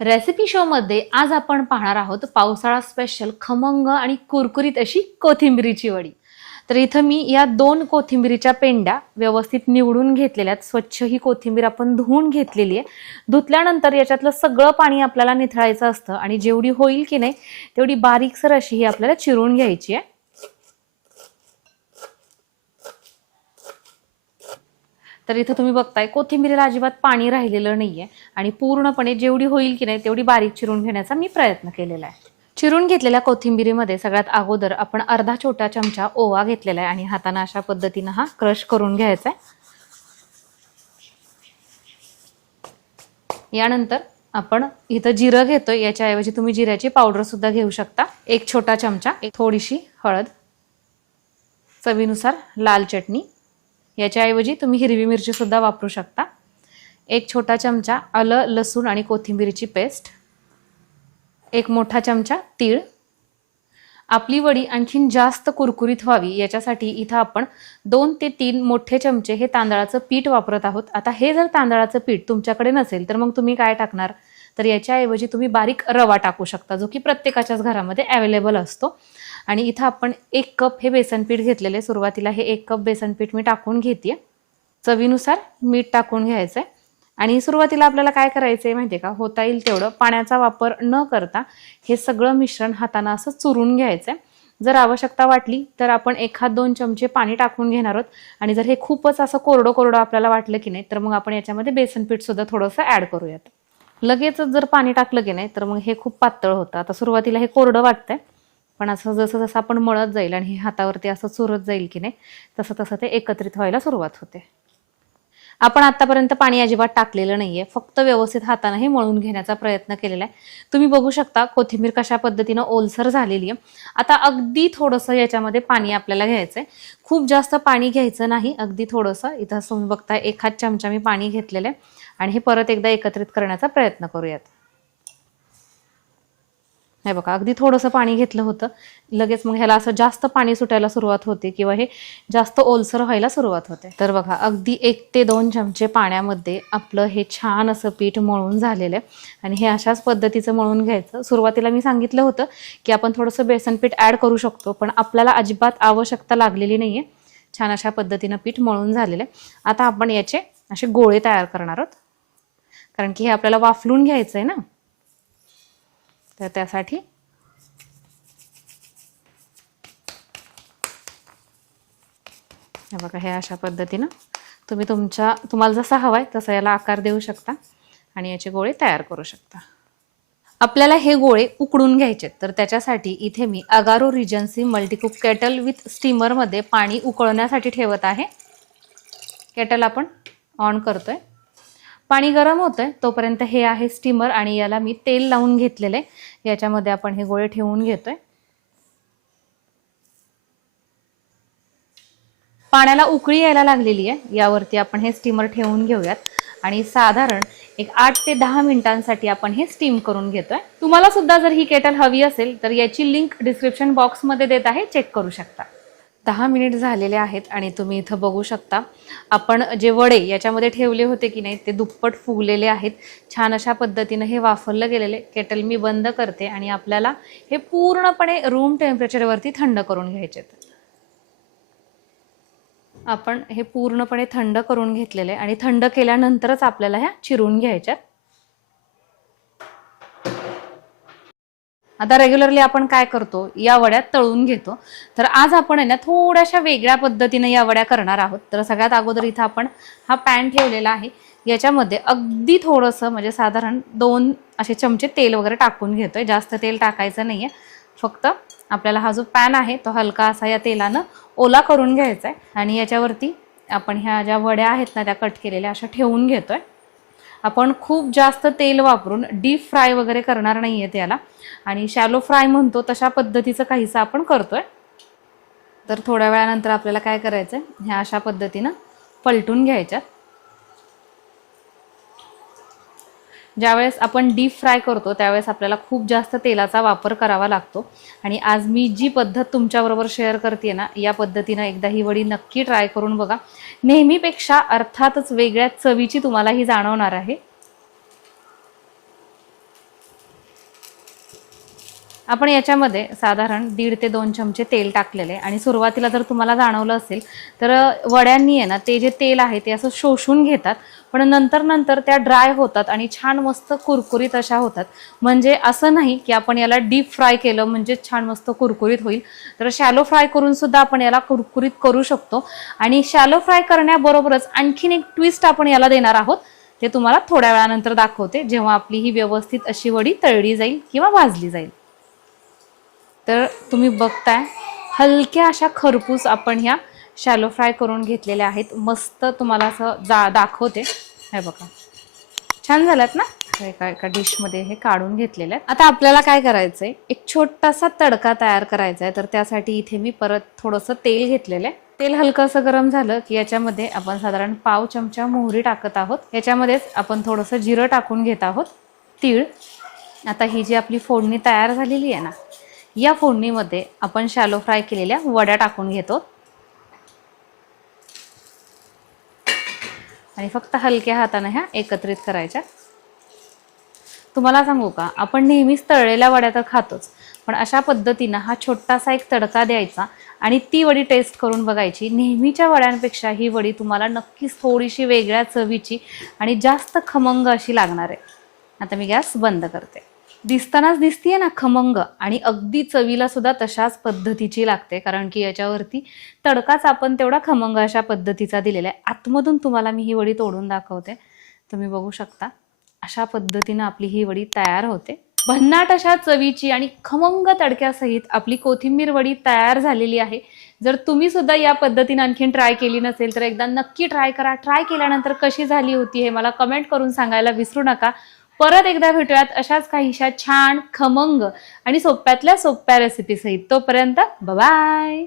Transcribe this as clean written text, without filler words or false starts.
Recipe show मध्ये आज आपण पाहणार आहोत पावसाळा स्पेशल खमंग आणि कुरकुरीत अशी कोथिंबीरीची वडी। तर इथं मी या 2 कोथिंबीरीच्या पेंड्या व्यवस्थित निवडून घेतलेल्या आहेत। स्वच्छ ही कोथिंबीर आपण धुवून घेतलेली आहे। धुतल्यानंतर याच्यातलं सगळं पाणी आपल्याला निथळायचं असतं आणि जेवढी होईल की नाही तेवढी बारीकसर अशी ही आपल्याला चिरून घ्यायची आहे। तर इथं तुम्ही बघताय कोथिंबीरीला अजिबात पाणी राहिलेलं नाहीये आणि पूर्णपणे जेवढी होईल की नाही तेवढी बारीक चिरून घेण्याचा मी प्रयत्न केलेला आहे। चिरून घेतलेल्या कोथिंबीरीमध्ये सगळ्यात अगोदर आपण अर्धा छोटा चमचा ओवा घेतलेला आहे आणि हाताने अशा पद्धतीने हा क्रश करून घ्यायचा आहे। यानंतर आपण इथं जिरं घेतोय, याच्याऐवजी तुम्ही जिऱ्याची पावडर सुद्धा घेऊ शकता। एक छोटा चमचा, थोडीशी हळद, चवीनुसार लाल चटणी, याच्याऐवजी तुम्ही हिरवी मिरची सुद्धा वापरू शकता। एक छोटा चमचा आलं लसूण आणि कोथिंबीरीची पेस्ट, एक मोठा चमचा तीळ। आपली वडी आणखीन जास्त कुरकुरीत व्हावी याच्यासाठी इथं आपण 2 ते 3 मोठे चमचे हे तांदळाचं पीठ वापरत आहोत। आता हे जर तांदळाचं पीठ तुमच्याकडे नसेल तर मग तुम्ही काय टाकणार, तर याच्याऐवजी तुम्ही बारीक रवा टाकू शकता, जो की प्रत्येकाच्याच घरामध्ये अवेलेबल असतो। आणि इथं आपण 1 कप हे बेसन पीठ घेतलेले। सुरुवातीला हे 1 कप बेसन पीठ मी टाकून घेते। चवीनुसार मीठ टाकून घ्यायचंय आणि सुरुवातीला आपल्याला काय करायचंय माहितीये का, होता येईल तेवढं पाण्याचा वापर न करता हे सगळं मिश्रण हाताने असं चुरून घ्यायचंय। जर आवश्यकता वाटली तर आपण 1-2 चमचे पाणी टाकून घेणार आहोत आणि जर हे खूपच असं कोरडं कोरडं आपल्याला वाटलं की नाही तर मग आपण याच्यामध्ये बेसन पीठ सुद्धा थोडंसं ऍड करूयात। लगेचच जर पाणी टाकलं की नाही तर मग हे खूप पातळ होतं। आता सुरुवातीला हे कोरडं वाटतंय, पण असं जसं जसं आपण मळत जाईल आणि हे हातावरती असं चुरत जाईल की नाही तसं तसं ते एकत्रित व्हायला सुरुवात होते। आपण आतापर्यंत पाणी अजिबात टाकलेलं नाहीये, फक्त व्यवस्थित हाताने हे मळून घेण्याचा प्रयत्न केलेला आहे। तुम्ही बघू शकता कोथिंबीर कशा पद्धतीने ओलसर झालेली आहे। आता अगदी थोडंसं याच्यामध्ये पाणी आपल्याला घ्यायचंय, खूप जास्त पाणी घ्यायचं नाही, अगदी थोडंसं। इथं तुम्ही बघताय 1 चमचा मी पाणी घेतलेलं आहे आणि हे परत एकदा एकत्रित करण्याचा प्रयत्न करूयात। हे बघा, अगदी थोडंसं पाणी घेतलं होतं, लगेच मग ह्याला असं जास्त पाणी सुटायला सुरुवात होते किंवा हे जास्त ओलसर व्हायला सुरुवात होते। तर बघा, अगदी 1 ते 2 चमचे पाण्यामध्ये आपलं हे छान असं पीठ मळून झालेलं आहे आणि हे अशाच पद्धतीचं मळून घ्यायचं। सुरुवातीला मी सांगितलं होतं की आपण थोडंसं बेसन पीठ ऍड करू शकतो, पण आपल्याला अजिबात आवश्यकता लागलेली नाहीये। छान अशा पद्धतीनं पीठ मळून झालेलं आहे। आता आपण याचे असे गोळे तयार करणार आहोत, कारण की हे आपल्याला वाफलून घ्यायचंय ना, तर त्यासाठी हे बघा, हे अशा पद्धतीनं तुम्ही तुम्हाला जसा हवाय तसा याला आकार देऊ शकता आणि याचे गोळे तयार करू शकता। आपल्याला हे गोळे उकडून घ्यायचे, तर त्याच्यासाठी इथे मी Agaro regency multicook kettle with steamer मध्ये पाणी उकळण्यासाठी ठेवत आहे। केटल आपण ऑन करतोय, पाणी गरम होतंय तोपर्यंत हे आहे स्टीमर आणि याला मी तेल लावून घेतलेले। याच्यामध्ये आपण हे गोळे ठेवून घेतोय। पाण्याला उकळी यायला लागलेली आहे, यावरती आपण हे स्टीमर ठेवून घेऊयात आणि साधारण एक 8 ते 10 मिनिटांसाठी आपण हे स्टीम करून घेतोय। तुम्हाला सुद्धा जर ही केटल हवी असेल तर याची लिंक डिस्क्रिप्शन बॉक्समध्ये देत आहे, चेक करू शकता। 10 मिनिट झालेले आहेत आणि तुम्ही इथं बघू शकता आपण जे वडे याच्यामध्ये ठेवले होते की नाही ते दुप्पट फुगलेले आहेत। छान अशा पद्धतीने हे वाफरलं गेलेले। केटल मी बंद करते आणि आपल्याला हे पूर्णपणे रूम टेम्परेचरवरती थंड करून घ्यायचे। आपण हे पूर्णपणे थंड करून घेतलेले आणि थंड केल्यानंतरच आपल्याला ह्या चिरून घ्यायच्यात। आता रेग्युलरली आपण काय करतो, या वड्या तळून घेतो, तर आज आपण आहे ना थोड्याशा वेगळ्या पद्धतीने या वड्या करणार आहोत। तर सगळ्यात अगोदर इथं आपण हा पॅन ठेवलेला आहे, याच्यामध्ये अगदी थोडंसं म्हणजे साधारण 2 असे चमचे तेल वगैरे टाकून घेतोय। जास्त तेल टाकायचं नाहीये, फक्त आपल्याला हा जो पॅन आहे तो हलका असा या तेलानं ओला करून घ्यायचा आहे आणि याच्यावरती आपण ह्या ज्या वड्या आहेत ना त्या कट केलेल्या अशा ठेवून घेतोय। आपण खूप जास्त तेल वापरून डीप फ्राय वगैरे करणार नाहीये त्याला, आणि शॅलो फ्राय म्हणतो तशा पद्धतीचं काहीसं आपण करतोय। तर थोड्या वेळानंतर आपल्याला काय करायचंय, ह्या अशा पद्धतीनं पलटून घ्यायच्यात। ज्यावेळेस आपण डीप फ्राय करतो त्यावेळेस आपल्याला खूप जास्त तेलाचा वापर करावा लागतो आणि आज मी जी पद्धत तुमच्याबरोबर शेअर करते ना, या पद्धतीनं एकदा ही वडी नक्की ट्राय करून बघा। नेहमीपेक्षा अर्थातच वेगळ्या चवीची तुम्हाला ही जाणवणार आहे। आपण याच्यामध्ये साधारण 1.5 ते 2 चमचे तेल टाकलेले आणि सुरुवातीला जर तुम्हाला जाणवलं असेल तर वड्यांनी आहे ना ते जे तेल आहे ते असं शोषून घेतात, पण नंतर त्या ड्राय होतात आणि छान मस्त कुरकुरीत अशा होतात. म्हणजे असं नाही की आपण याला डीप फ्राय केलं म्हणजे छान मस्त कुरकुरीत होईल, तर शॅलो फ्राय करून सुद्धा आपण याला कुरकुरीत करू शकतो. आणि शॅलो फ्राय करण्याबरोबरच आणखीन एक ट्विस्ट आपण याला देणार आहोत, ते तुम्हाला थोड्या वेळानंतर दाखवते, जेव्हा आपली ही व्यवस्थित अशी वडी तळली जाईल किंवा भाजली जाईल. तर तुम्ही बघताय हलक्या अशा खरपूस आपण ह्या शॅलो फ्राय करून घेतलेल्या आहेत. मस्त तुम्हाला असं दाखवते. हे बघा छान झाल्यात ना. एका डिशमध्ये हे काढून घेतलेलं आहे. आता आपल्याला काय करायचंय, एक छोटासा तडका तयार करायचा आहे. तर त्यासाठी इथे मी परत थोडंसं तेल घेतलेलं आहे. तेल हलकंसं गरम झालं की याच्यामध्ये आपण साधारण पाव चमचा मोहरी टाकत आहोत. याच्यामध्येच आपण थोडंसं जिरं टाकून घेत आहोत, तीळ. आता ही जी आपली फोडणी तयार झालेली आहे ना, या फोडणीमध्ये आपण शॅलो फ्राय केलेल्या वड्या टाकून घेतो आणि फक्त हलक्या हाताने ह्या एकत्रित करायच्या. तुम्हाला सांगू का, आपण नेहमीच तळलेल्या वड्या तर खातोच, पण अशा पद्धतीनं हा छोटासा एक तडका द्यायचा आणि ती वडी टेस्ट करून बघायची. नेहमीच्या वड्यांपेक्षा ही वडी तुम्हाला नक्कीच थोडीशी वेगळ्या चवीची आणि जास्त खमंग अशी लागणार आहे. आता मी गॅस बंद करते. दिसतानाच दिसतीये ना खमंग, आणि अगदी चवीला सुद्धा तशाच पद्धतीची लागते, कारण की याच्यावरती तडकाच आपण तेवढा खमंग अशा पद्धतीचा दिलेला आहे. आतमधून तुम्हाला मी ही वडी तोडून दाखवते, तुम्ही बघू शकता. अशा पद्धतीनं आपली ही वडी तयार होते. भन्नाट अशा चवीची आणि खमंग तडक्यासहित आपली कोथिंबीर वडी तयार झालेली आहे. जर तुम्ही सुद्धा या पद्धतीने आणखीन ट्राय केली नसेल तर एकदा नक्की ट्राय करा. ट्राय केल्यानंतर कशी झाली होती हे मला कमेंट करून सांगायला विसरू नका. परत एकदा भेटूयात अशाच काहीशा छान खमंग आणि सोप्यातल्या सोप्या रेसिपी सहित. तोपर्यंत बाय.